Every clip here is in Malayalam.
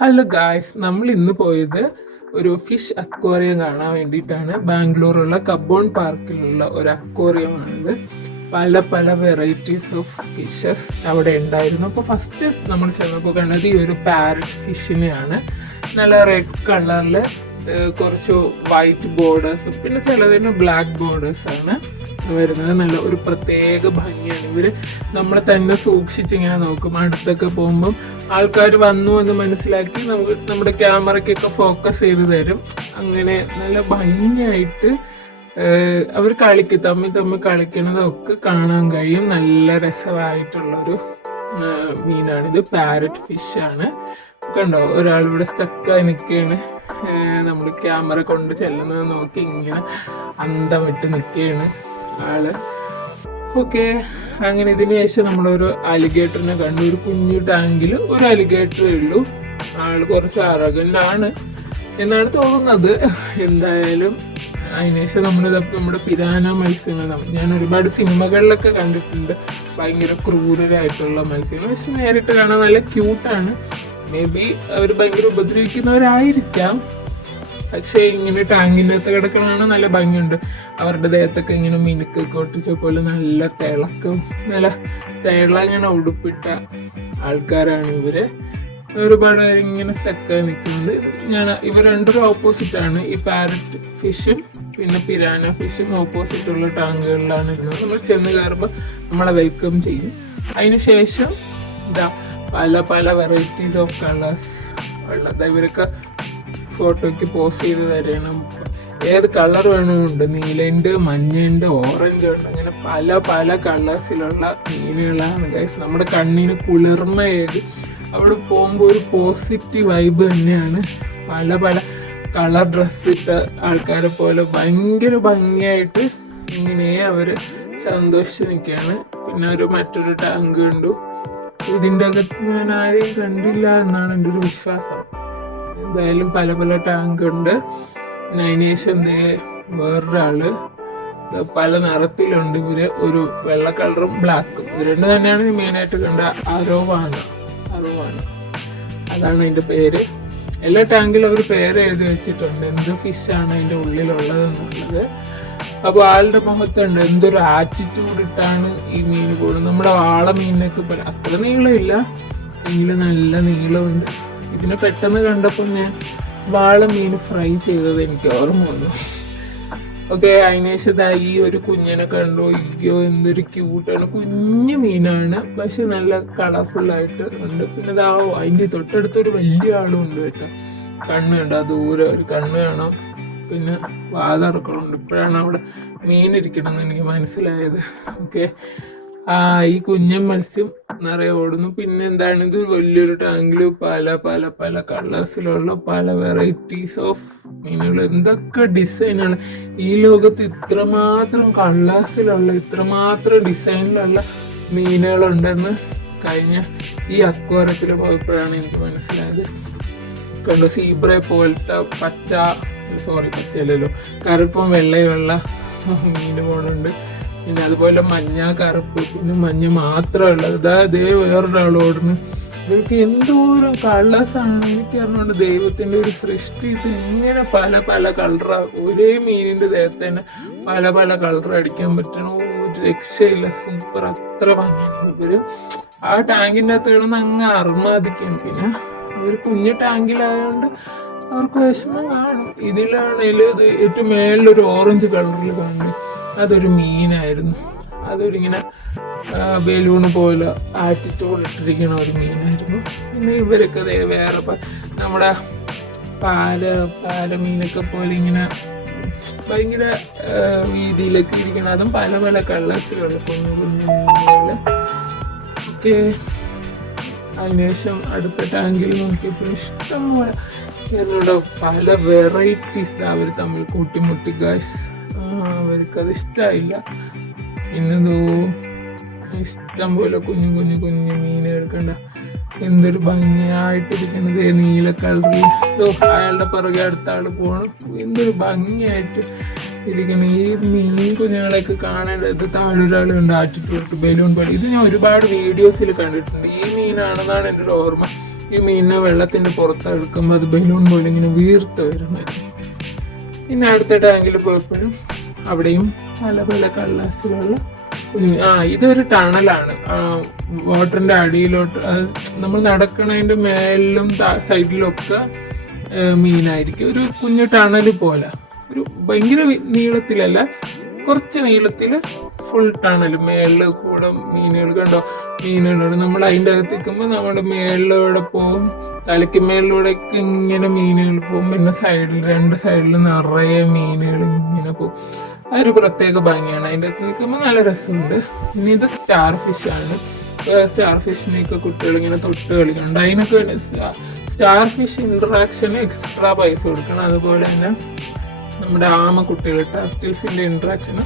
ഹലോ ഗായ്സ്, നമ്മൾ ഇന്ന് പോയത് ഒരു ഫിഷ് അക്വേറിയം കാണാൻ വേണ്ടിയിട്ടാണ്. ബാംഗ്ലൂരുള്ള കബ്ബോൺ പാർക്കിലുള്ള ഒരു അക്വേറിയമാണിത്. പല പല വെറൈറ്റീസ് ഓഫ് ഫിഷസ് അവിടെ ഉണ്ടായിരുന്നു. അപ്പോൾ ഫസ്റ്റ് നമ്മൾ ചെന്നപ്പോൾ കണ്ടത് ഈ ഒരു പാരറ്റ് ഫിഷിനെയാണ്. നല്ല റെഡ് കളറിൽ കുറച്ച് വൈറ്റ് ബോർഡേഴ്സ്, പിന്നെ ചിലതിന് ബ്ലാക്ക് ബോർഡേഴ്സാണ് വരുന്നത്. നല്ല ഒരു പ്രത്യേക ഭംഗിയാണ്. ഇവർ നമ്മളെ തന്നെ സൂക്ഷിച്ചിങ്ങനെ നോക്കും. അടുത്തൊക്കെ പോകുമ്പം ആൾക്കാർ വന്നു എന്ന് മനസ്സിലാക്കി നമ്മുടെ ക്യാമറയ്ക്കൊക്കെ ഫോക്കസ് ചെയ്ത് തരും. അങ്ങനെ നല്ല ഭംഗിയായിട്ട് അവർ തമ്മിൽ കളിക്കുന്നതൊക്കെ കാണാൻ കഴിയും. നല്ല രസമായിട്ടുള്ളൊരു മീനാണിത്. പാരറ്റ് ഫിഷാണ്. കണ്ടോ, ഒരാളിവിടെ സ്റ്റക്കായി നിൽക്കുകയാണ്. നമ്മൾ ക്യാമറ കൊണ്ട് ചെല്ലുന്നത് നോക്കി ഇങ്ങനെ അന്തം വിട്ട് നിൽക്കുകയാണ് ആള്. ഓക്കെ, അങ്ങനെ ഇതിന് ശേഷം നമ്മളൊരു അലിഗേറ്ററിനെ കണ്ടു. ഒരു കുഞ്ഞു ടാങ്കിൽ ഒരു അലിഗേറ്ററേ ഉള്ളൂ. ആള് കുറച്ച് അറഗൻ്റാണ് എന്നാണ് തോന്നുന്നത്. എന്തായാലും അതിനുശേഷം നമ്മുടെ പിരാന മത്സ്യങ്ങൾ ഞാൻ ഒരുപാട് സിനിമകളിലൊക്കെ കണ്ടിട്ടുണ്ട്. ഭയങ്കര ക്രൂരരായിട്ടുള്ള മത്സ്യങ്ങൾ. പക്ഷെ നേരിട്ട് കാണാൻ നല്ല ക്യൂട്ടാണ്. മേ ബി അവർ ഭയങ്കര ഉപദ്രവിക്കുന്നവരായിരിക്കാം. പക്ഷേ ഇങ്ങനെ ടാങ്കിനകത്ത് കിടക്കണതാണ് നല്ല ഭംഗിയുണ്ട്. അവരുടെ ദേഹത്തൊക്കെ ഇങ്ങനെ മിനുക്കൊക്കെ ഒട്ടിച്ച പോലെ നല്ല തിളക്കം, നല്ല ഇങ്ങനെ ഉടുപ്പിട്ട ആൾക്കാരാണ് ഇവര്. ഒരുപാട് പേര് ഇങ്ങനെ സ്റ്റക്കായി നിൽക്കുന്നുണ്ട്. ഇവർ രണ്ടും ഓപ്പോസിറ്റാണ്. ഈ പാരറ്റ് ഫിഷും പിന്നെ പിരാന ഫിഷും ഓപ്പോസിറ്റുള്ള ടാങ്കുകളിലാണ് ഇരുന്നത്. നമ്മൾ ചെന്ന് കയറുമ്പോൾ നമ്മളെ വെൽക്കം ചെയ്യും. അതിന് ശേഷം പല പല വെറൈറ്റീസ് ഓഫ് കളേഴ്സ് ഉള്ളത്. ഇവരൊക്കെ ഫോട്ടോയ്ക്ക് പോസ്റ്റ് ചെയ്ത് തരണം. ഏത് കളർ വേണമുണ്ട്. നീലയുണ്ട്, മഞ്ഞയുണ്ട്, ഓറഞ്ച് ഉണ്ട്. അങ്ങനെ പല പല കളേഴ്സിലുള്ള മീനുകളാണ് ഗൈസ്. നമ്മുടെ കണ്ണിന് കുളിർമയേത്. അവിടെ പോകുമ്പോൾ ഒരു പോസിറ്റീവ് വൈബ് തന്നെയാണ്. പല പല കളർ ഡ്രസ് ഇട്ട ആൾക്കാരെ പോലെ ഭയങ്കര ഭംഗിയായിട്ട് ഇങ്ങനെ അവർ സന്തോഷിച്ച് നിൽക്കുകയാണ്. പിന്നെ മറ്റൊരു ടാങ്ക് കണ്ടു. ഇതിൻ്റെ അകത്ത് ഞാൻ ആരെയും കണ്ടില്ല എന്നാണ് എൻ്റെ ഒരു വിശ്വാസം. എന്തായാലും പല പല ടാങ്ക് ഉണ്ട്. അതിനുശേഷം വേറൊരാള് പല നിറത്തിലുണ്ട്. ഇവര് ഒരു വെള്ള കളറും ബ്ലാക്കും. ഇത് രണ്ട് തന്നെയാണ് മെയിനായിട്ട് കണ്ട. അരോവാണ് അതാണ് അതിൻ്റെ പേര്. എല്ലാ ടാങ്കിലും അവർ പേര് എഴുതി വെച്ചിട്ടുണ്ട്, എന്ത് ഫിഷാണ് അതിൻ്റെ ഉള്ളിലുള്ളത് എന്നുള്ളത്. അപ്പോൾ ആളുടെ മുഖത്തുണ്ട് എന്തൊരു ആറ്റിറ്റ്യൂഡ് ഇട്ടാണ് ഈ മീൻ പോകുന്നത്. നമ്മുടെ വാള മീനിനൊക്കെ പോലെ അത്ര നീളമില്ല, എങ്കിലും നല്ല നീളമുണ്ട്. ഇതിനെ പെട്ടെന്ന് കണ്ടപ്പോൾ ഞാൻ വാള മീൻ ഫ്രൈ ചെയ്തത് എനിക്ക് ഓർമ്മ വന്നു. ഓക്കെ, അതിനുശേഷം ഈ ഒരു കുഞ്ഞിനെ കണ്ടു. അയ്യോ, എന്തൊരു ക്യൂട്ടാണ്. കുഞ്ഞു മീനാണ്, പക്ഷെ നല്ല കളർഫുള്ളായിട്ട് ഉണ്ട്. പിന്നെ അതിൻ്റെ തൊട്ടടുത്തൊരു വലിയ ആളും ഉണ്ട് കേട്ടോ. കണ്ണ് കണ്ടോ, ദൂരെ ഒരു കണ്ണ് കാണാം. പിന്നെ വാതിറക്കളുണ്ട്. ഇപ്പോഴാണ് അവിടെ മീനിരിക്കണമെന്ന് എനിക്ക് മനസ്സിലായത്. ഓക്കെ, ഈ കുഞ്ഞൻ മത്സ്യം നിറയെ ഓടുന്നു. പിന്നെ എന്താണ്, ഇത് വലിയൊരു ടാങ്കിൽ പല പല പല കളേഴ്സിലുള്ള പല വെറൈറ്റീസ് ഓഫ് മീനുകൾ. എന്തൊക്കെ ഡിസൈനാണ് ഈ ലോകത്ത്! ഇത്രമാത്രം കളേഴ്സിലുള്ള, ഇത്രമാത്രം ഡിസൈനിലുള്ള മീനുകളുണ്ടെന്ന് കഴിഞ്ഞ ഈ അക്വേറിയത്തിൽ പോയപ്പോഴാണ് എനിക്ക് മനസ്സിലായത്. കണ്ടു, സീബ്ര പോലത്തെ പച്ചയല്ലല്ലോ, കറുപ്പും വെള്ളയുള്ള മീൻ പോണുണ്ട്. പിന്നെ അതുപോലെ മഞ്ഞ, കറുപ്പ്, പിന്നെ മഞ്ഞ മാത്രമുള്ളത്. വേറൊരാളോടുന്നു. ഇവർക്ക് എന്തോരം കളേഴ്സാണ് എനിക്ക് അറിഞ്ഞുകൊണ്ട്. ദൈവത്തിൻ്റെ ഒരു സൃഷ്ടി. ഇത് ഇങ്ങനെ പല പല കളറാ. ഒരേ മീനിൻ്റെ ദേഹത്ത് തന്നെ പല പല കളർ അടിക്കാൻ പറ്റണ ഒരു രക്ഷയില്ല. സൂപ്പർ, അത്ര ഭംഗിയാണ്. ഇവര് ആ ടാങ്കിൻ്റെ അകത്ത് കിടന്ന് അങ്ങ് അർമാദിക്കണം. പിന്നെ ഒരു കുഞ്ഞു ടാങ്കിലായതുകൊണ്ട് അവർക്ക് വിഷമം കാണും. ഇതിലാണേലും ഇത് ഏറ്റവും മേളിലൊരു ഓറഞ്ച് കളറിൽ കാണുന്നത് അതൊരു മീനായിരുന്നു. അതൊരിങ്ങനെ ബലൂണ് പോലെ ആറ്റിറ്റ്യൂഡ് ഇട്ടിരിക്കണ ഒരു മീനായിരുന്നു. പിന്നെ ഇവരൊക്കെ വേറെ നമ്മുടെ പാല മീനൊക്കെ പോലെ ഇങ്ങനെ ഭയങ്കര വീതിയിലൊക്കെ ഇരിക്കണം. അതും പല പല കളേഴ്സിലുള്ള കുഞ്ഞു കുഞ്ഞു മീനുകൾ. ഓക്കെ, അതിനുശേഷം അടുത്ത ടാങ്കിൽ നോക്കിയപ്പോൾ ഇഷ്ടംപോലെ എന്നോട് പല വെറൈറ്റീസ് അവർ തമ്മിൽ കൂട്ടിമുട്ടി ഗൈസ്. അവർക്കത് ഇഷ്ടമായില്ല. പിന്നെന്തോ ഇഷ്ടം പോലെ കുഞ്ഞു കുഞ്ഞു കുഞ്ഞു മീനുകൾ കണ്ട എന്തൊരു ഭംഗിയായിട്ടിരിക്കണത്. നീല കളറിൽ അയാളുടെ പുറകെ അടുത്ത ആൾ പോകണം. എന്തൊരു ഭംഗിയായിട്ട് ഇരിക്കണം ഈ മീൻ കുഞ്ഞുങ്ങളെയൊക്കെ കാണേണ്ടത്. താഴൊരാളുണ്ട് ആറ്റിറ്റ്യൂഡ് ബലൂൺ പോലെ. ഇത് ഞാൻ ഒരുപാട് വീഡിയോസിൽ കണ്ടിട്ടുണ്ട്. ഈ മീനാണെന്നാണ് എൻ്റെ ഒരു ഓർമ്മ. ഈ മീനിനെ വെള്ളത്തിൻ്റെ പുറത്തെടുക്കുമ്പോൾ അത് ബലൂൺ പോലെ ഇങ്ങനെ വീർത്ത് വരുന്നത്. പിന്നെ അടുത്ത ടാങ്കിൽ പോയപ്പോഴും അവിടെയും പല പല കളേഴ്സിലുള്ള ഇതൊരു ടണലാണ്. വാട്ടറിൻ്റെ അടിയിലോട്ട് നമ്മൾ നടക്കണതിൻ്റെ മേലിലും സൈഡിലും ഒക്കെ മീനായിരിക്കും. ഒരു കുഞ്ഞു ടണൽ പോലെ, ഒരു ഭയങ്കര നീളത്തിലല്ല, കുറച്ച് നീളത്തിൽ ഫുൾ ടണൽ. മേളിൽ കൂടെ മീനുകൾ കണ്ടോ, മീനുകളുണ്ട്. നമ്മൾ അതിൻ്റെ അകത്ത് നിൽക്കുമ്പോൾ നമ്മുടെ മേളിലൂടെ പോകും, തലയ്ക്ക് മേളിലൂടെയൊക്കെ ഇങ്ങനെ മീനുകൾ പോകും. പിന്നെ രണ്ട് സൈഡിൽ നിറയെ മീനുകൾ ഇങ്ങനെ പോകും. അതൊരു പ്രത്യേക ഭംഗിയാണ്. അതിൻ്റെ അകത്ത് നിൽക്കുമ്പോൾ നല്ല രസമുണ്ട്. പിന്നെ ഇത് സ്റ്റാർ ഫിഷാണ്. സ്റ്റാർ ഫിഷിനെയൊക്കെ കുട്ടികൾ ഇങ്ങനെ തൊട്ട് കളിക്കുന്നുണ്ട്. അതിനൊക്കെ സ്റ്റാർ ഫിഷ് ഇൻട്രാക്ഷന് എക്സ്ട്രാ പൈസ കൊടുക്കണം. അതുപോലെ തന്നെ നമ്മുടെ കുട്ടികൾ ടർട്ടിൽസിൻ്റെ ഇൻട്രാക്ഷന്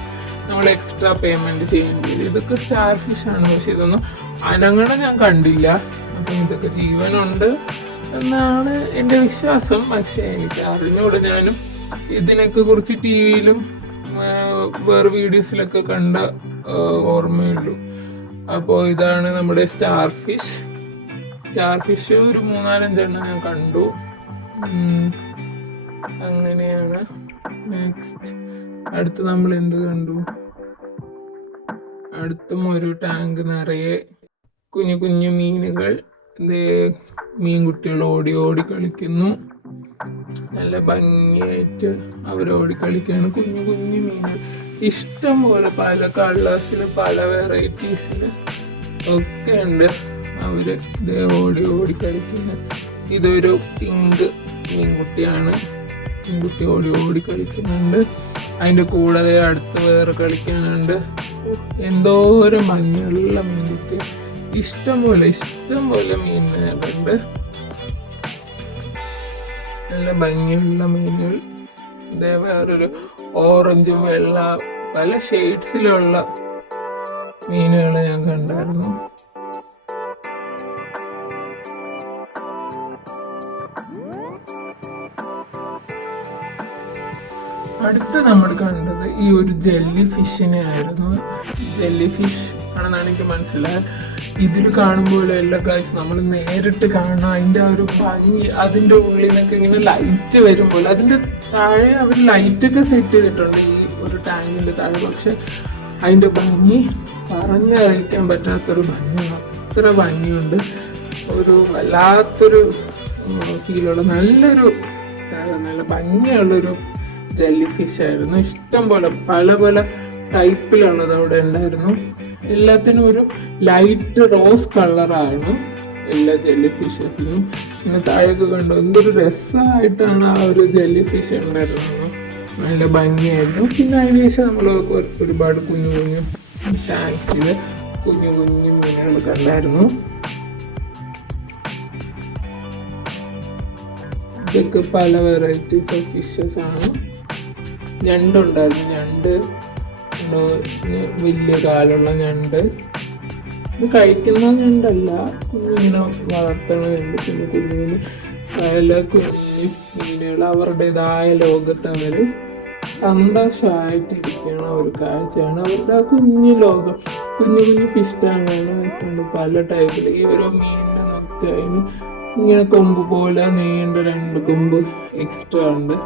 നമ്മൾ എക്സ്ട്രാ പേയ്മെൻറ്റ് ചെയ്യേണ്ടി വരും. ഇതൊക്കെ സ്റ്റാർ ഫിഷാണ്, പക്ഷെ ഇതൊന്നും അനങ്ങണ ഞാൻ കണ്ടില്ല. അപ്പം ഇതൊക്കെ ജീവനുണ്ട് എന്നാണ് എൻ്റെ വിശ്വാസം. പക്ഷേ എനിക്ക് അറിഞ്ഞൂടെ. ഞാനും ഇതിനൊക്കെ കുറിച്ച് ടി വിയിലും വേറെ വീഡിയോസിലൊക്കെ കണ്ട ഓർമ്മയുള്ളൂ. അപ്പോൾ ഇതാണ് നമ്മുടെ സ്റ്റാർ ഫിഷ്. ഒരു 3-4 എണ്ണം ഞാൻ കണ്ടു. അങ്ങനെയാണ്. നെക്സ്റ്റ് അടുത്ത് നമ്മൾ എന്ത് കണ്ടു? അടുത്തും ഒരു ടാങ്ക് നിറയെ കുഞ്ഞു കുഞ്ഞു മീനുകൾ. മീൻകുട്ടികൾ ഓടി ഓടി കളിക്കുന്നു. നല്ല ഭംഗിയായിട്ട് അവർ കളിക്കുകയാണ്. കുഞ്ഞു കുഞ്ഞു മീനുകൾ ഇഷ്ടം പോലെ പല കളേഴ്സിൽ പല വെറൈറ്റീസിൽ ഒക്കെ ഉണ്ട്. അവര് ഓടി ഓടി കളിക്കുന്നത്. ഇതൊരു പിങ്ക് മീൻകുട്ടിയാണ്. മീൻകുട്ടി ഓടി ഓടി കളിക്കുന്നുണ്ട്. അതിൻ്റെ കൂടെ അടുത്ത് വേറെ കളിക്കാനുണ്ട്. എന്തോരം ഭംഗിയുള്ള മീൻകുട്ടി. ഇഷ്ടം പോലെ മീനുകളുണ്ട്. നല്ല ഭംഗിയുള്ള മീനുകൾ. വേറൊരു ഓറഞ്ചും വെള്ള പല ഷെയ്ഡ്സിലുള്ള മീനുകളെ ഞാൻ കണ്ടായിരുന്നു. അടുത്ത് നമ്മൾ കണ്ടത് ഈ ഒരു ജെല്ലി ഫിഷിനെ ആയിരുന്നു. ജെല്ലി ഫിഷ് ആണെന്നാണ് എനിക്ക് മനസ്സിലായത്. ഇതിൽ കാണുമ്പോൾ എല്ലാ കാഴ്ച നമ്മൾ നേരിട്ട് കാണാം. അതിൻ്റെ ഒരു ഭംഗി, അതിൻ്റെ ഉള്ളിൽ നിന്നൊക്കെ ഇങ്ങനെ ലൈറ്റ് വരുമ്പോൾ അതിൻ്റെ താഴെ അവർ ലൈറ്റൊക്കെ സെറ്റ് ചെയ്തിട്ടുണ്ട് ഈ ഒരു ടാങ്കിൻ്റെ താഴെ. പക്ഷെ അതിൻ്റെ ഭംഗി പറഞ്ഞറിയിക്കാൻ പറ്റാത്തൊരു ഭംഗിയാണ്. അത്ര ഭംഗിയുണ്ട്. ഒരു വല്ലാത്തൊരു ഫീലുള്ള നല്ല ഭംഗിയുള്ളൊരു ജെല്ലി ഫിഷ് ആയിരുന്നു. ഇഷ്ടം പോലെ പല പല ടൈപ്പിലുള്ളത് അവിടെ ഉണ്ടായിരുന്നു. എല്ലാത്തിനും ഒരു ലൈറ്റ് റോസ് കളറാണ് എല്ലാ ജെല്ലി ഫിഷസിനും. പിന്നെ താഴേക്ക് കണ്ടു എന്തൊരു രസമായിട്ടാണ് ആ ഒരു ജെല്ലി ഫിഷ് ഉണ്ടായിരുന്നത്. നല്ല ഭംഗിയായിരുന്നു. പിന്നെ അതിന് ശേഷം നമ്മൾ ഒരുപാട് കുഞ്ഞു കുഞ്ഞു ടാങ്ക്സിൽ കുഞ്ഞു കുഞ്ഞു മീനുകൾ കണ്ടായിരുന്നു. ഇതൊക്കെ പല വെറൈറ്റീസ് ഓഫ് ഫിഷസ് ആണ്. ഞണ്ടുണ്ടായിരുന്നു. ഞണ്ട് വലിയ കാലുള്ള ഞണ്ട്. ഇത് കഴിക്കുന്ന ഞണ്ടല്ല, കുഞ്ഞിങ്ങനെ വളർത്തണ ഞണ്ട്. പിന്നെ കുഞ്ഞു പല കുഞ്ഞു മീനുകൾ അവരുടേതായ ലോകത്ത് അവർ സന്തോഷമായിട്ടിരിക്കുന്ന ഒരു കാഴ്ചയാണ്. അവരുടെ ആ കുഞ്ഞു ലോകം. കുഞ്ഞു കുഞ്ഞു ഫിഷ് ടാങ്കാണ് പല ടൈപ്പിൽ. ഈ ഓരോ മീനിനെ നോക്കി അതിന് ഇങ്ങനെ കൊമ്പ് പോലെ നീണ്ട 2 കൊമ്പ് എക്സ്ട്രാ ഉണ്ട്.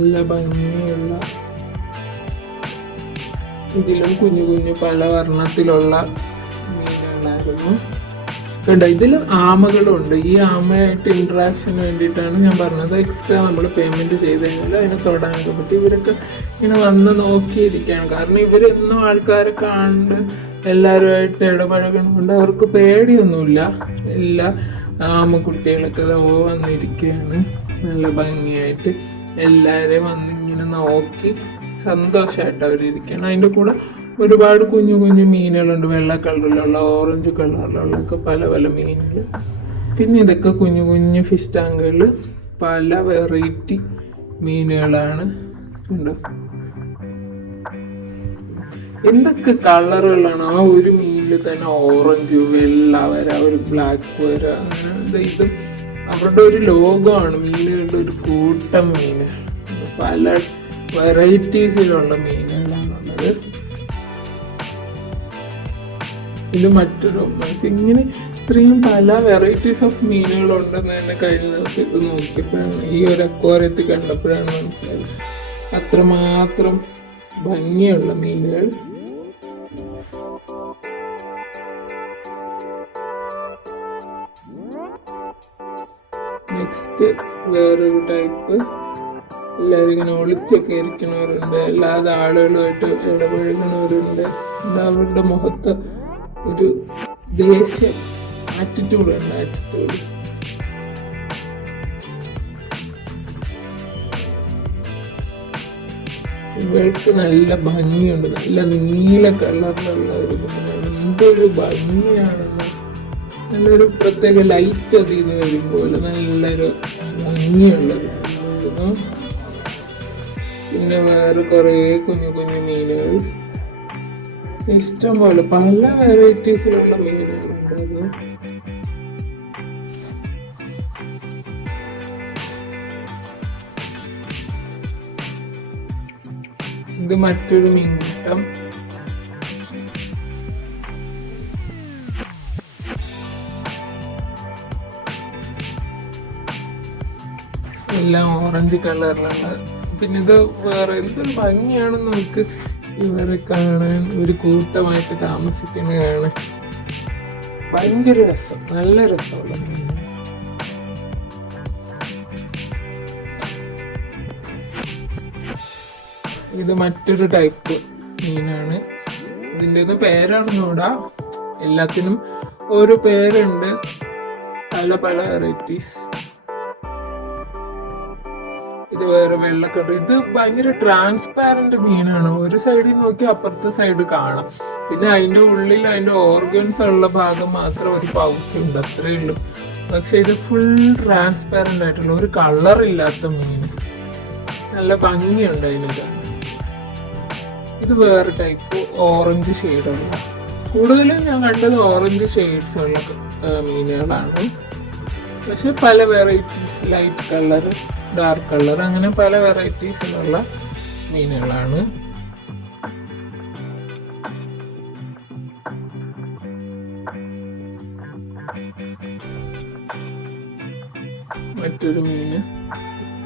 നല്ല ഭംഗിയുള്ള, ഇതിലും കുഞ്ഞു കുഞ്ഞു പല വർണ്ണത്തിലുള്ള മീനുകളായിരുന്നു. കണ്ട ഇതിലും ആമകളുണ്ട്. ഈ ആമയായിട്ട് ഇൻട്രാക്ഷന് വേണ്ടിയിട്ടാണ് ഞാൻ പറഞ്ഞത്. എക്സ്ട്രാ നമ്മൾ പേയ്മെൻറ്റ് ചെയ്ത് കഴിഞ്ഞാൽ അതിനെ തൊടാനൊക്കെ പറ്റും. ഇവരൊക്കെ ഇങ്ങനെ വന്ന് നോക്കിയിരിക്കുകയാണ്. കാരണം ഇവരെന്നും ആൾക്കാരെ കണ്ട് എല്ലാവരുമായിട്ട് ഇടപഴകണമുണ്ട്. അവർക്ക് പേടിയൊന്നുമില്ല. എല്ലാ ആമക്കുട്ടികളൊക്കെ വന്നിരിക്കുകയാണ് നല്ല ഭംഗിയായിട്ട്. എല്ലാവരെയും വന്നിങ്ങനെ നോക്കി സന്തോഷമായിട്ട് അവരിയ്ക്കുകയാണ്. അതിൻ്റെ കൂടെ ഒരുപാട് കുഞ്ഞു കുഞ്ഞു മീനുകളുണ്ട്. വെള്ള കളറിലുള്ള, ഓറഞ്ച് കളറിലുള്ള ഒക്കെ പല പല മീനുകൾ. പിന്നെ ഇതൊക്കെ കുഞ്ഞു കുഞ്ഞു ഫിഷ് ടാങ്കുകളിൽ പല വെറൈറ്റി മീനുകളാണ്. ഉണ്ടോ എന്തൊക്കെ കളറുകളാണ് ആ ഒരു മീനിൽ തന്നെ. ഓറഞ്ച്, വെള്ള വര, ഒരു ബ്ലാക്ക് വര, അങ്ങനെ ഇത് അവരുടെ ഒരു ലോകമാണ്. മീനുകളുടെ ഒരു കൂട്ടം മീന്. പല വെറൈറ്റീസിലുള്ള മീനുകളാണുള്ളത്. ഇത് മറ്റൊരു ഇങ്ങനെ ഇത്രയും പല വെറൈറ്റീസ് ഓഫ് മീനുകളുണ്ടെന്ന് തന്നെ കഴിഞ്ഞ ദിവസം ഇത് നോക്കിയപ്പോഴാണ്, ഈ ഒരു അക്വാറിയത്തിൽ കണ്ടപ്പോഴാണ് മനസ്സിലായത്. അത്രമാത്രം ഭംഗിയുള്ള മീനുകൾ. നെക്സ്റ്റ് വേറൊരു ടൈപ്പ്, എല്ലാവരും ഇങ്ങനെ ഒളിച്ചൊക്കെ ഇരിക്കണവരുണ്ട്, അല്ലാതെ ആളുകളുമായിട്ട് ഇടപഴകുന്നവരുണ്ട്. അവരുടെ മുഖത്ത് ഒരു ദേഷ്യം, ആറ്റിറ്റ്യൂഡ്. ഇവൾക്ക് നല്ല ഭംഗിയുണ്ട്, നല്ല നീല കളറിലുള്ള ഒരു മീനാണ്. എന്തൊരു ഭംഗിയാണെന്ന്, നല്ലൊരു പ്രത്യേക ലൈറ്റ് അതിൽ വരുമ്പോൾ നല്ലൊരു ഭംഗിയുള്ളൊരു മീനായിരുന്നു. പിന്നെ വേറെ കുറേ കുഞ്ഞു കുഞ്ഞു മീനുകൾ, ഇഷ്ടംപോലെ പല വെറൈറ്റീസിലുള്ള മീനുകളുണ്ടായിരുന്നു. ഇത് മറ്റൊരു മീൻകൂട്ടം. എല്ലാം ഓറഞ്ച് കളറിലുള്ള. പിന്നെ ഇത് വേറെ എന്തൊരു ഭംഗിയാണെന്ന് നമുക്ക് ഇവരെ കാണാൻ, ഒരു കൂട്ടമായിട്ട് താമസിക്കുന്നതാണ്. ഭയങ്കര രസം, നല്ല രസമുള്ള മീൻ. ഇത് മറ്റൊരു ടൈപ്പ് മീനാണ്. ഇതിൻ്റെ ഒന്നും പേരറിഞ്ഞൂടാ, എല്ലാത്തിനും ഓരോ പേരുണ്ട്, പല പല വെറൈറ്റീസ്. ഇത് വേറെ വെള്ളക്കട. ഇത് ഭയങ്കര ട്രാൻസ്പാരന്റ് മീനാണ്. ഒരു സൈഡിൽ നോക്കി അപ്പുറത്തെ സൈഡ് കാണാം. പിന്നെ അതിൻ്റെ ഉള്ളിൽ അതിൻ്റെ ഓർഗൻസ് ഉള്ള ഭാഗം മാത്രം ഒരു പൗച്ച് ഉണ്ട്, അത്രേ ഉള്ളൂ. പക്ഷെ ഇത് ഫുൾ ട്രാൻസ്പാരന്റ് ആയിട്ടുള്ള, ഒരു കളറില്ലാത്ത മീൻ. നല്ല ഭംഗിയുണ്ട് അതിന് കാണാൻ. ഇത് വേറെ ടൈപ്പ് ഓറഞ്ച് ഷെയ്ഡുള്ള. കൂടുതലും ഞാൻ കണ്ടത് ഓറഞ്ച് ഷെയ്ഡ്സ് ഉള്ള മീനുകളാണ്. പക്ഷെ പല varieties, light colour, dark colour, അങ്ങനെ പല വെറൈറ്റീസിലുള്ള മീനുകളാണ്. മറ്റൊരു മീന്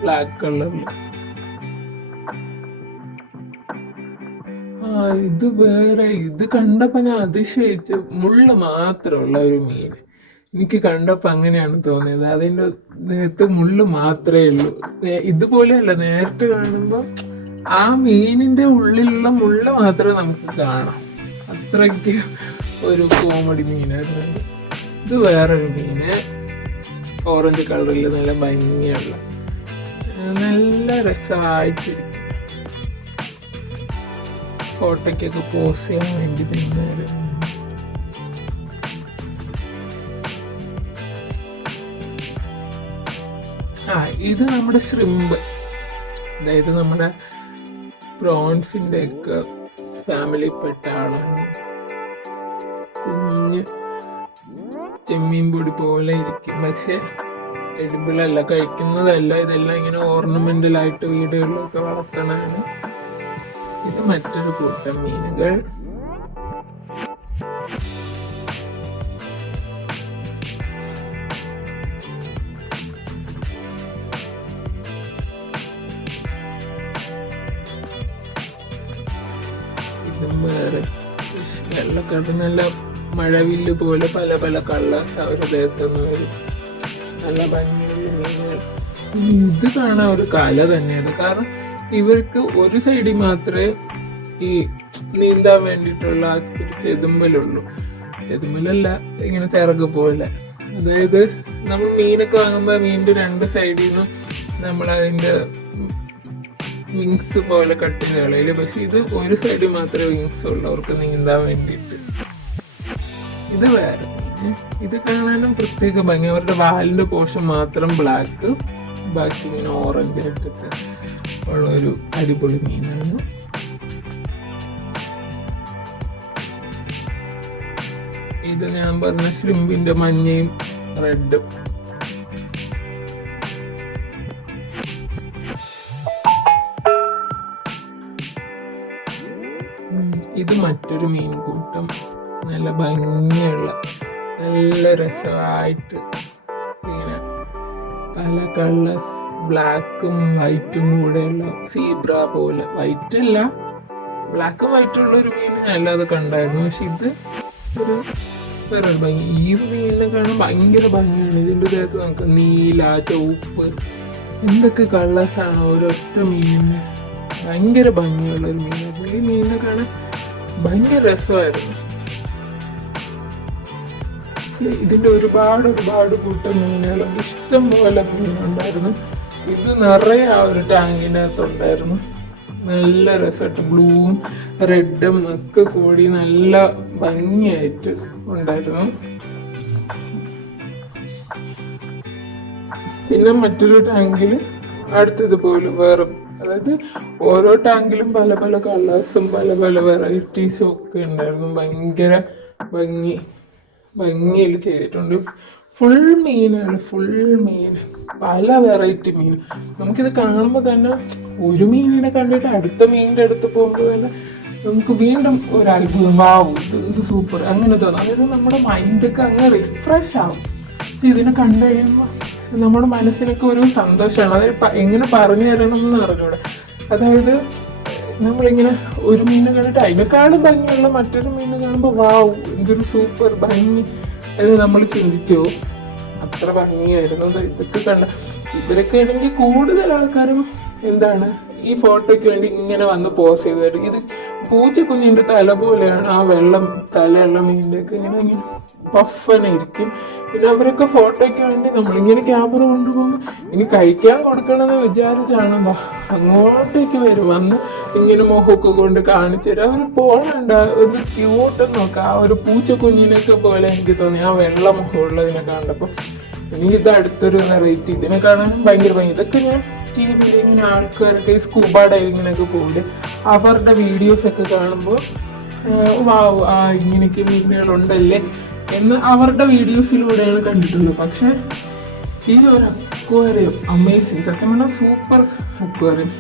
ബ്ലാക്ക് കളറിൽ. ഇത് വേറെ, ഇത് കണ്ടപ്പോ ഞാൻ അതിശയിച്ച്. മുള്ള് മാത്രമുള്ള ഒരു മീൻ എനിക്ക് കണ്ടപ്പോ അങ്ങനെയാണ് തോന്നിയത്. അതിൻ്റെ നേരത്ത് മുള്ള് മാത്രമേ ഉള്ളൂ. ഇതുപോലെയല്ല, നേരിട്ട് കാണുമ്പോ ആ മീനിന്റെ ഉള്ളിലുള്ള മുള്ള് മാത്രമേ നമുക്ക് കാണാം. അത്രയ്ക്ക് ഒരു കോമഡി മീനായിരുന്നു. ഇത് വേറൊരു മീന്, ഓറഞ്ച് കളറിൽ നല്ല ഭംഗിയുള്ള, നല്ല രസമായിട്ടിരിക്കും. ഫോട്ടോയ്ക്കൊക്കെ പോസ്റ്റ് ചെയ്യാൻ വേണ്ടി തരുന്നവര്. ഇത് നമ്മുടെ ശ്രിമ്പ്, അതായത് നമ്മുടെ പ്രോൺസിന്റെ ഒക്കെ ഫാമിലിയിൽപ്പെട്ട ആളാണ്. കുഞ്ഞ് ചെമ്മീൻ പൊടി പോലെ ഇരിക്കും, പക്ഷെ എഡിബിളല്ല, കഴിക്കുന്നതല്ല. ഇതെല്ലാം ഇങ്ങനെ ഓർണമെന്റലായിട്ട് വീടുകളിലൊക്കെ വളർത്തണതാണ്. ഇത് മറ്റൊരു കൂട്ടം മീനുകൾ. ഇതും വേറെ വെള്ളക്കട, നല്ല മഴവില്ല് പോലെ പല പല കളേഴ്സ് അവരുടെ ദേഹത്തുനിന്ന് വരും. നല്ല ഭംഗിയുള്ള മീനുകൾ. ഇത് കാണാൻ ഒരു കല തന്നെയാണ്. കാരണം ഇവർക്ക് ഒരു സൈഡിൽ മാത്രമേ ഈ നീന്താൻ വേണ്ടിയിട്ടുള്ള ഒരു ചെതുമ്പലുള്ളൂ. ചെതുമ്പലല്ല, ഇങ്ങനെ ചിറക് പോലെ. അതായത് നമ്മൾ മീനൊക്കെ വാങ്ങുമ്പോൾ മീനിന്റെ രണ്ട് സൈഡിൽ നിന്നും നമ്മൾ അതിൻ്റെ വിങ്സ് പോലെ കട്ട് ചെയ്ത് കളയില്ല. പക്ഷെ ഇത് ഒരു സൈഡിൽ മാത്രമേ വിങ്സ് ഉള്ളൂ അവർക്ക് നീന്താൻ വേണ്ടിയിട്ട്. ഇത് വേറെ. ഇത് കാണാനും പ്രത്യേക ഭംഗി. അവരുടെ വാലിന്റെ പോർഷൻ മാത്രം ബ്ലാക്ക്, ബാക്കി ഇങ്ങനെ ഓറഞ്ച് ഇട്ടിട്ട് ഉള്ള ഒരു അടിപൊളി മീനാണ്. ഇത് ഞാൻ പറഞ്ഞ ശ്രിമ്പിന്റെ മഞ്ഞയും റെഡും. ഇത് മറ്റൊരു മീൻ കൂട്ടം, നല്ല ഭംഗിയുള്ള നല്ല രസമായിട്ട് ഇങ്ങനെ പല കളേഴ്സ്, ബ്ലാക്കും വൈറ്റും കൂടെയുള്ള സീബ്ര പോലെ, വൈറ്റ് അല്ല ബ്ലാക്കും വൈറ്റുള്ള ഒരു മീൻ ഞാനല്ലാതെ കണ്ടായിരുന്നു. പക്ഷെ ഇത് ഒരു വേറെ ഭംഗി. ഈ മീനിനെ കാണാൻ ഭയങ്കര ഭംഗിയാണ്. ഇതിൻ്റെ ദേഹത്ത് നമുക്ക് നീല, ചുവപ്പ്, എന്തൊക്കെ കളേഴ്സാണ് ഒരൊറ്റ മീനിന്. ഭയങ്കര ഭംഗിയുള്ളൊരു മീനായിരുന്നു. ഈ മീനിനെ കാണാൻ ഭയങ്കര രസമായിരുന്നു. ഇതിൻ്റെ ഒരുപാട് കൂട്ടം മീനുകളുണ്ട്, ഇഷ്ടം പോലെ മീനുണ്ടായിരുന്നു. ഇത് നിറയെ ആ ഒരു ടാങ്കിൻ്റെ അകത്തുണ്ടായിരുന്നു. നല്ല രസമായിട്ട് ബ്ലൂവും റെഡും ഒക്കെ കൂടി നല്ല ഭംഗിയായിട്ട് ഉണ്ടായിരുന്നു. പിന്നെ മറ്റൊരു ടാങ്കിൽ അടുത്തതുപോലെ വേറെ, അതായത് ഓരോ ടാങ്കിലും പല പല കളേഴ്സും പല പല വെറൈറ്റീസും ഒക്കെ ഉണ്ടായിരുന്നു. ഭയങ്കര ഭംഗിയിൽ ചെയ്തിട്ടുണ്ട്. ഫുൾ മീനാണ്, ഫുൾ മീൻ, പല വെറൈറ്റി മീൻ. നമുക്കിത് കാണുമ്പോൾ തന്നെ ഒരു മീനിനെ കണ്ടിട്ട് അടുത്ത മീനിൻ്റെ അടുത്ത് പോകുമ്പോൾ തന്നെ നമുക്ക് വീണ്ടും ഒരു അത്ഭുതം, വാവും ഇത് സൂപ്പർ അങ്ങനെ തോന്നും. അതായത് നമ്മുടെ മൈൻഡൊക്കെ അങ്ങനെ റിഫ്രഷ് ആവും. ഇതിനെ കണ്ടു കഴിയുമ്പോൾ നമ്മുടെ മനസ്സിനൊക്കെ ഒരു സന്തോഷമാണ്. അതായത് എങ്ങനെ പറഞ്ഞു തരണം എന്ന് പറഞ്ഞൂടെ. അതായത് നമ്മളിങ്ങനെ ഒരു മീനെ കണ്ടിട്ട് അതിനേക്കാളും ഭംഗിയുള്ള മറ്റൊരു മീനെ കാണുമ്പോൾ വാവും എന്തൊരു സൂപ്പർ ഭംഗി എന്ന് നമ്മൾ ചിന്തിച്ചു. അത്ര ഭംഗിയായിരുന്നു ഇതൊക്കെ കണ്ട. ഇവരൊക്കെ ആണെങ്കിൽ കൂടുതൽ ആൾക്കാരും എന്താണ് ഈ ഫോട്ടോയ്ക്ക് വേണ്ടി ഇങ്ങനെ വന്ന് പോസ് ചെയ്തത്. ഇത് പൂച്ചക്കുഞ്ഞിൻ്റെ തല പോലെയാണ് ആ വെള്ളം തലയുള്ള മീനിൻ്റെ ഒക്കെ ഇങ്ങനെ പഫനായിരിക്കും. പിന്നെ അവരൊക്കെ ഫോട്ടോയ്ക്ക് വേണ്ടി നമ്മളിങ്ങനെ ക്യാമറ കൊണ്ടുപോകുമ്പോൾ ഇനി കഴിക്കാൻ കൊടുക്കണമെന്ന് വിചാരിച്ചാണ് അങ്ങോട്ടേക്ക് വരും, വന്ന് ഇങ്ങനെ മുഖമൊക്കെ കൊണ്ട് കാണിച്ചു തരും. അവർ പോകണ്ട ഒന്ന് ക്യൂട്ടെന്ന് നോക്കാം. ആ ഒരു പൂച്ചക്കുഞ്ഞിനൊക്കെ പോലെ എനിക്ക് തോന്നി ആ വെള്ള മുഖമുള്ളതിനെ കണ്ടപ്പോൾ. എനിക്കിത് അടുത്തൊരു വെറൈറ്റി, ഇതിനെ കാണാനും ഭയങ്കര ഭംഗി. ഇതൊക്കെ ഞാൻ ടി വിയിൽ ഇങ്ങനെ ആൾക്കാർക്ക് ഈ സ്കൂബ ഡൈവിങ്ങിനൊക്കെ പോയിട്ട് അവരുടെ വീഡിയോസൊക്കെ കാണുമ്പോൾ വാവ് ഇങ്ങനെയൊക്കെ മീനുകളുണ്ടല്ലേ എന്ന് അവരുടെ വീഡിയോസിലൂടെയാണ് കണ്ടിട്ടുള്ളത്. പക്ഷെ ഈ ഒരു അക്വേറിയം അമേസിങ്, സത്യം പറഞ്ഞാൽ സൂപ്പർ അക്വേറിയം.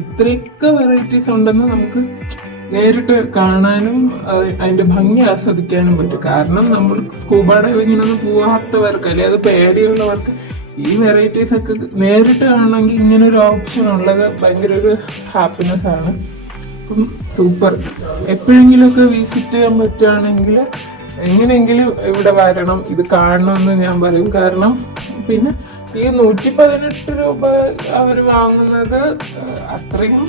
ഇത്രയൊക്കെ വെറൈറ്റീസ് ഉണ്ടെന്ന് നമുക്ക് നേരിട്ട് കാണാനും അതിൻ്റെ ഭംഗി ആസ്വദിക്കാനും പറ്റും. കാരണം നമ്മൾ സ്കൂബ ഡൈവിങ്ങിനൊന്നും പോകാത്തവർക്ക് അല്ലെങ്കിൽ അത് പേടിയുള്ളവർക്ക് ഈ വെറൈറ്റീസ് ഒക്കെ നേരിട്ട് കാണണമെങ്കിൽ ഇങ്ങനെ ഒരു ഓപ്ഷൻ ഉള്ളത് ഭയങ്കര ഒരു ഹാപ്പിനെസ് ആണ്. അപ്പം സൂപ്പർ. എപ്പോഴെങ്കിലുമൊക്കെ വിസിറ്റ് ചെയ്യാൻ പറ്റുകയാണെങ്കിൽ എങ്ങനെയെങ്കിലും ഇവിടെ വരണം, ഇത് കാണണമെന്ന് ഞാൻ പറയും. കാരണം പിന്നെ ഈ 118 രൂപ അവർ വാങ്ങുന്നത് അത്രയും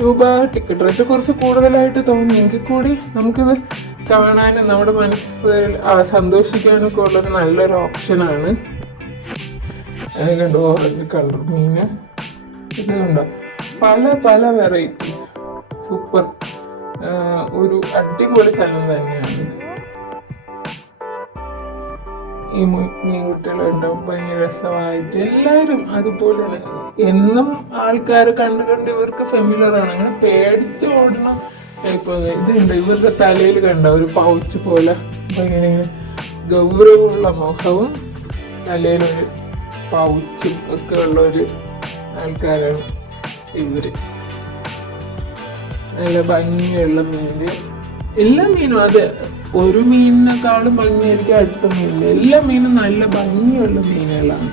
രൂപ ടിക്കറ്റ് റേറ്റ് കുറച്ച് കൂടുതലായിട്ട് തോന്നി. എങ്കിൽ കൂടി നമുക്കിത് കാണാനും നമ്മുടെ മനസ്സിൽ സന്തോഷിക്കാനൊക്കെ ഉള്ളൊരു നല്ലൊരു ഓപ്ഷനാണ്. അത് കണ്ടു ഓറഞ്ച് കളർ മീന്, ഇത് കണ്ടോ പല പല വെറൈറ്റീസ്. സൂപ്പർ, ഒരു അടിപൊളി സ്ഥലം തന്നെയാണ്. ഈ മീൻകുട്ടികളുണ്ടാവും ഭയങ്കര രസമായിട്ട്. എല്ലാവരും അതുപോലെ തന്നെ എന്നും ആൾക്കാർ കണ്ട് ഇവർക്ക് ഫെമിലറാണ്. അങ്ങനെ പേടിച്ച് ഓടണം ടൈപ്പ്. ഇതുണ്ട് ഇവരുടെ തലയിൽ കണ്ട ഒരു പൗച്ച് പോലെ ഭയങ്കര ഗൗരവമുള്ള മുഖവും തലയിലൊരു പൗച്ചും ഒക്കെ ഉള്ള ഒരു ആൾക്കാരാണ് ഇവര്. നല്ല ഭംഗിയുള്ള മീന്, എല്ലാ മീനും അത് ഒരു മീനിനെക്കാളും ഭംഗിയായിരിക്കും അടുത്ത മീനിന്. എല്ലാ മീനും നല്ല ഭംഗിയുള്ള മീനുകളാണ്.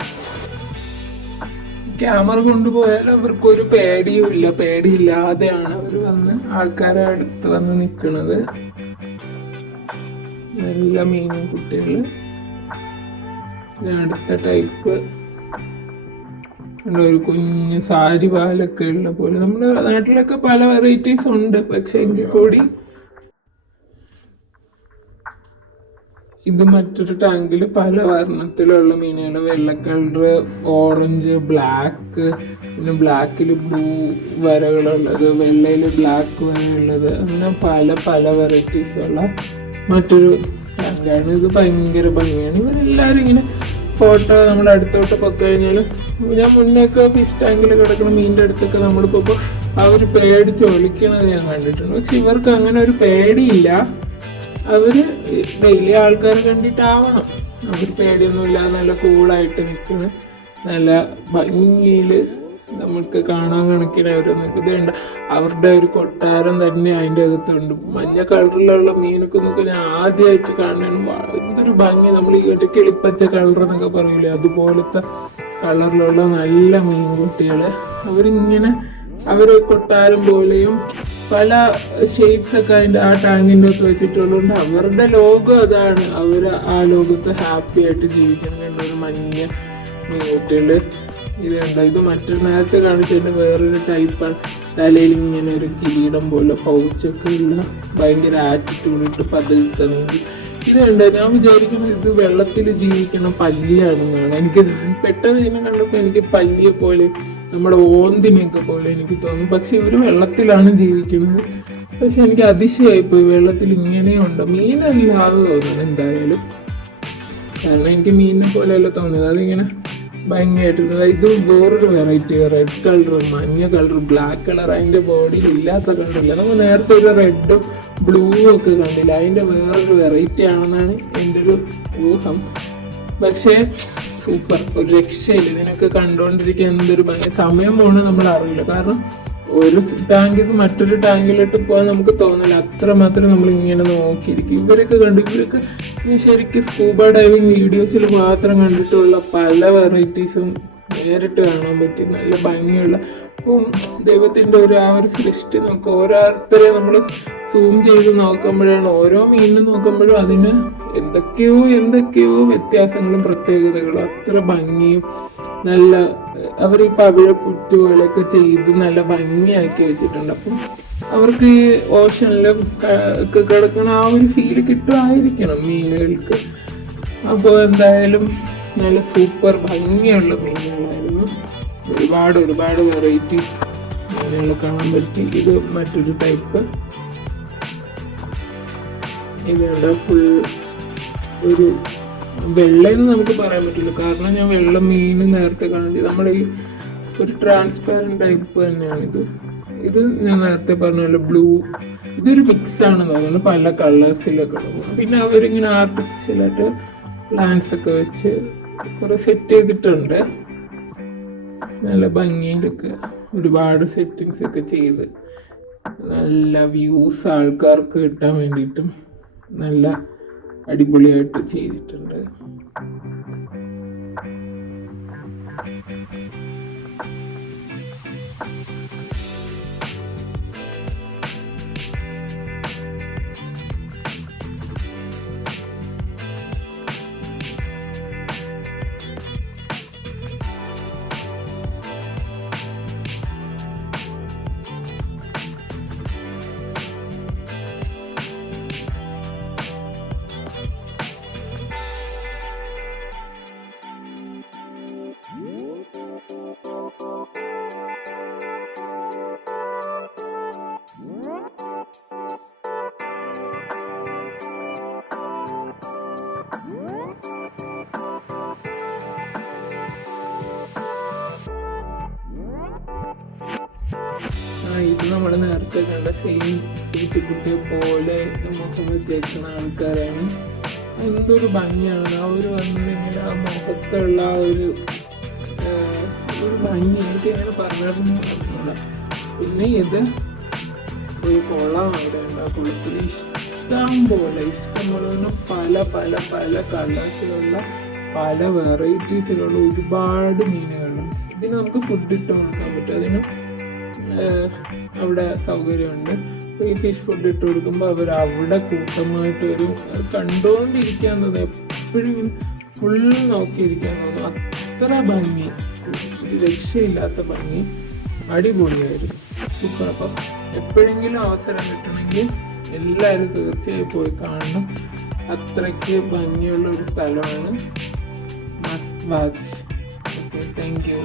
ക്യാമറ കൊണ്ടുപോയാൽ അവർക്കൊരു പേടിയും ഇല്ല, പേടിയില്ലാതെയാണ് അവർ വന്ന് ആൾക്കാരെ അടുത്ത് വന്ന് നിൽക്കുന്നത്. നല്ല മീനും കുട്ടികൾ. അടുത്ത ടൈപ്പ് ഒരു കുഞ്ഞ് സാരി പാലൊക്കെ ഉള്ള പോലെ. നമ്മുടെ നാട്ടിലൊക്കെ പല വെറൈറ്റീസ് ഉണ്ട്, പക്ഷെ എങ്കിൽ കൂടി ഇത് മറ്റൊരു ടാങ്കിൽ പല വർണ്ണത്തിലുള്ള മീനുകൾ. വെള്ള കളറ്, ഓറഞ്ച്, ബ്ലാക്ക്, പിന്നെ ബ്ലാക്കിൽ ബ്ലൂ വരകളുള്ളത്, വെള്ളയിൽ ബ്ലാക്ക് വരയുള്ളത്, അങ്ങനെ പല പല വെറൈറ്റീസുള്ള മറ്റൊരു ടാങ്കാണ്. ഇത് ഭയങ്കര ഭംഗിയാണ്. ഇവരെല്ലാവരും ഇങ്ങനെ ഫോട്ടോ നമ്മുടെ അടുത്തോട്ട് പോയി കഴിഞ്ഞാൽ, ഞാൻ മുന്നേയൊക്കെ ഫിഷ് ടാങ്കിൽ കിടക്കുന്ന മീനിൻ്റെ അടുത്തൊക്കെ നമ്മളിപ്പോൾ അവർ പേടിച്ച് ഒളിക്കണത് ഞാൻ കണ്ടിട്ടുണ്ട്. പക്ഷെ ഇവർക്ക് അങ്ങനെ ഒരു പേടിയില്ല. അവർ ഡെയിലി ആൾക്കാരെ കണ്ടിട്ടാവണം, അവർ പേടിയൊന്നുമില്ലാതെ നല്ല കൂളായിട്ട് നിൽക്കുന്ന നല്ല ഭംഗിയിൽ നമുക്ക് കാണാൻ കണക്കിന് ഓരോന്നൊക്കെ ഇതുണ്ട്. അവരുടെ ഒരു കൊട്ടാരം തന്നെ അതിൻ്റെ അകത്തുണ്ട്. മഞ്ഞ കളറിലുള്ള മീനൊക്കെ നോക്കി ഞാൻ ആദ്യമായിട്ട് കാണാൻ എന്തൊരു ഭംഗി. നമ്മൾ ഈ ഒരു കിളിപ്പച്ച കളർ എന്നൊക്കെ പറയില്ലേ, അതുപോലത്തെ കളറിലുള്ള നല്ല മീൻകുട്ടികൾ. അവരിങ്ങനെ അവർ കൊട്ടാരം പോലെയും പല ഷേപ്സ് ഒക്കെ അതിൻ്റെ ആ ടാങ്കിൻ്റെ അകത്ത് വെച്ചിട്ടുള്ളതുകൊണ്ട് അവരുടെ ലോകം അതാണ്. അവർ ആ ലോകത്ത് ഹാപ്പി ആയിട്ട് ജീവിക്കുന്നുണ്ട്. ഒരു മഞ്ഞ മീൻകുട്ടികൾ ഇതുണ്ട്. ഇത് മറ്റൊരു നേരത്തെ കാണിച്ചതിൻ്റെ വേറൊരു ടൈപ്പാണ്. തലയിൽ ഇങ്ങനെ ഒരു കിരീടം പോലെ പൗച്ചൊക്കെ ഉള്ള ഭയങ്കര ആറ്റിറ്റ്യൂഡ് ഇട്ട് പതുക്കെ നീന്തി ഇതുണ്ട്. ഞാൻ വിചാരിക്കുന്നത് ഇത് വെള്ളത്തിൽ ജീവിക്കുന്ന പല്ലിയാണെന്നാണ്. എനിക്ക് പെട്ടെന്ന് ഇതിനെ കണ്ടപ്പോൾ എനിക്ക് പല്ലിയെ പോലെ നമ്മുടെ ഓന്തിനെയൊക്കെ പോലെ എനിക്ക് തോന്നും. പക്ഷെ ഇവർ വെള്ളത്തിലാണ് ജീവിക്കുന്നത്. പക്ഷെ എനിക്ക് അതിശയായിപ്പോയി, വെള്ളത്തിൽ ഇങ്ങനെയുണ്ട്. മീനല്ലാതെ തോന്നുന്നു എന്തായാലും. കാരണം എനിക്ക് മീനിനെ പോലെയല്ല തോന്നുന്നത്. അതിങ്ങനെ ഭംഗിയായിട്ടിരുന്നത്. ഇത് വേറൊരു വെറൈറ്റി, റെഡ് കളർ, മഞ്ഞ കളർ, ബ്ലാക്ക് കളർ. അതിൻ്റെ ബോഡിയിൽ ഇല്ലാത്ത കളറില്ല. നമ്മൾ നേരത്തെ ഒരു റെഡും ബ്ലൂവും ഒക്കെ കണ്ടില്ല. അതിൻ്റെ വേറൊരു വെറൈറ്റി ആണെന്നാണ് എൻ്റെ ഒരു ഊഹം. പക്ഷേ സൂപ്പർ, ഒരു രക്ഷയില്ല. ഇതിനൊക്കെ കണ്ടുകൊണ്ടിരിക്കാൻ എന്തൊരു ഭംഗി. സമയം പോകണ നമ്മൾ അറിയില്ല. കാരണം ഒരു ടാങ്കിൽ നിന്ന് മറ്റൊരു ടാങ്കിലിട്ട് പോകാൻ നമുക്ക് തോന്നില്ല. അത്രമാത്രം നമ്മൾ ഇങ്ങനെ നോക്കിയിരിക്കും. ഇവരൊക്കെ ശരിക്കും സ്കൂബ ഡൈവിങ് വീഡിയോസിൽ മാത്രം കണ്ടിട്ടുള്ള പല വെറൈറ്റീസും നേരിട്ട് കാണാൻ പറ്റി. നല്ല ഭംഗിയുള്ള ദൈവത്തിൻ്റെ ആ ഒരു സൃഷ്ടി നോക്കുക. ഓരോരുത്തരെ നമ്മൾ സൂം ചെയ്ത് നോക്കുമ്പോഴാണ്, ഓരോ മീനിനും നോക്കുമ്പോഴും അതിന് എന്തൊക്കെയോ വ്യത്യാസങ്ങളും പ്രത്യേകതകളും. അത്ര ഭംഗിയും നല്ല അവർ ഈ പവിഴപ്പുറ്റ് പോലെയൊക്കെ ചെയ്ത് നല്ല ഭംഗിയാക്കി വെച്ചിട്ടുണ്ട്. അപ്പം അവർക്ക് ഈ ഓഷനിലും ഒക്കെ കിടക്കുന്ന ആ ഒരു ഫീല് കിട്ടുമായിരിക്കണം മീനുകൾക്ക്. അപ്പോൾ എന്തായാലും നല്ല സൂപ്പർ ഭംഗിയുള്ള മീനുകളായിരുന്നു. ഒരുപാട് വെറൈറ്റി മീനുകൾ കാണാൻ പറ്റി. ഇത് മറ്റൊരു ടൈപ്പ്. ഇതുണ്ട് ഫുൾ ഒരു വെള്ളയെന്ന് നമുക്ക് പറയാൻ പറ്റില്ല. കാരണം ഞാൻ വെള്ള മീൻ നേരത്തെ കാണിച്ചു. നമ്മൾ ഈ ഒരു ട്രാൻസ്പാരൻറ്റ് ടൈപ്പ് തന്നെയാണിത്. ഇത് ഞാൻ നേരത്തെ പറഞ്ഞ പോലെ ബ്ലൂ. ഇതൊരു മിക്സ് ആണെന്ന് തോന്നുന്നു, പല കളേഴ്സിലൊക്കെ ഉള്ളത്. പിന്നെ അവരിങ്ങനെ ആർട്ടിഫിഷ്യലായിട്ട് പ്ലാന്റ്സ് ഒക്കെ വെച്ച് കുറെ സെറ്റ് ചെയ്തിട്ടുണ്ട്. നല്ല ഭംഗിയിലൊക്കെ ഒരുപാട് സെറ്റിങ്സ് ഒക്കെ ചെയ്ത് നല്ല വ്യൂസ് ആൾക്കാർക്ക് കിട്ടാൻ വേണ്ടിയിട്ടും നല്ല അടിപൊളിയായിട്ട് ചെയ്തിട്ടുണ്ട്. ഇത് നമ്മൾ നേരത്തെ കണ്ട സെയിം പൂച്ചക്കുട്ടിയെ പോലെ മുഖം വെച്ചേക്കുന്ന ആൾക്കാരാണ്. എന്തൊരു ഭംഗിയാണ് അവർ വന്നിങ്ങനെ ആ മുഖത്തുള്ള ഒരു ഭംഗി എനിക്ക് എങ്ങനെ പറഞ്ഞിരുന്നു. പിന്നെ ഇത് ഒരു കുളം അവിടെ ഉണ്ട്. ആ കുളത്തിൽ ഇഷ്ടം പോലെ പല പല പല കളേഴ്സിലുള്ള പല വെറൈറ്റീസിലുള്ള ഒരുപാട് മീനുകളുണ്ട്. ഇതിന് നമുക്ക് ഫുഡ് ഇട്ട് കൊടുക്കാൻ പറ്റും. അതിന് അവിടെ സൗകര്യമുണ്ട്. ഈ ഫിഷ് ഫുഡ് ഇട്ട് കൊടുക്കുമ്പോൾ അവർ അവിടെ കൂട്ടമായിട്ട് വരും. അത് കണ്ടുകൊണ്ടിരിക്കാൻ തോന്നും, എപ്പോഴും ഇങ്ങനെ ഫുൾ നോക്കിയിരിക്കാൻ തോന്നും. അത്ര ഭംഗി, ഒരു രക്ഷയില്ലാത്ത ഭംഗി, അടിപൊളിയായിരുന്നു, സൂപ്പർ. അപ്പം എപ്പോഴെങ്കിലും അവസരം കിട്ടണമെങ്കിൽ എല്ലാവരും തീർച്ചയായും പോയി കാണണം. അത്രയ്ക്ക് ഭംഗിയുള്ള ഒരു സ്ഥലമാണ്. Must watch. Okay, thank you.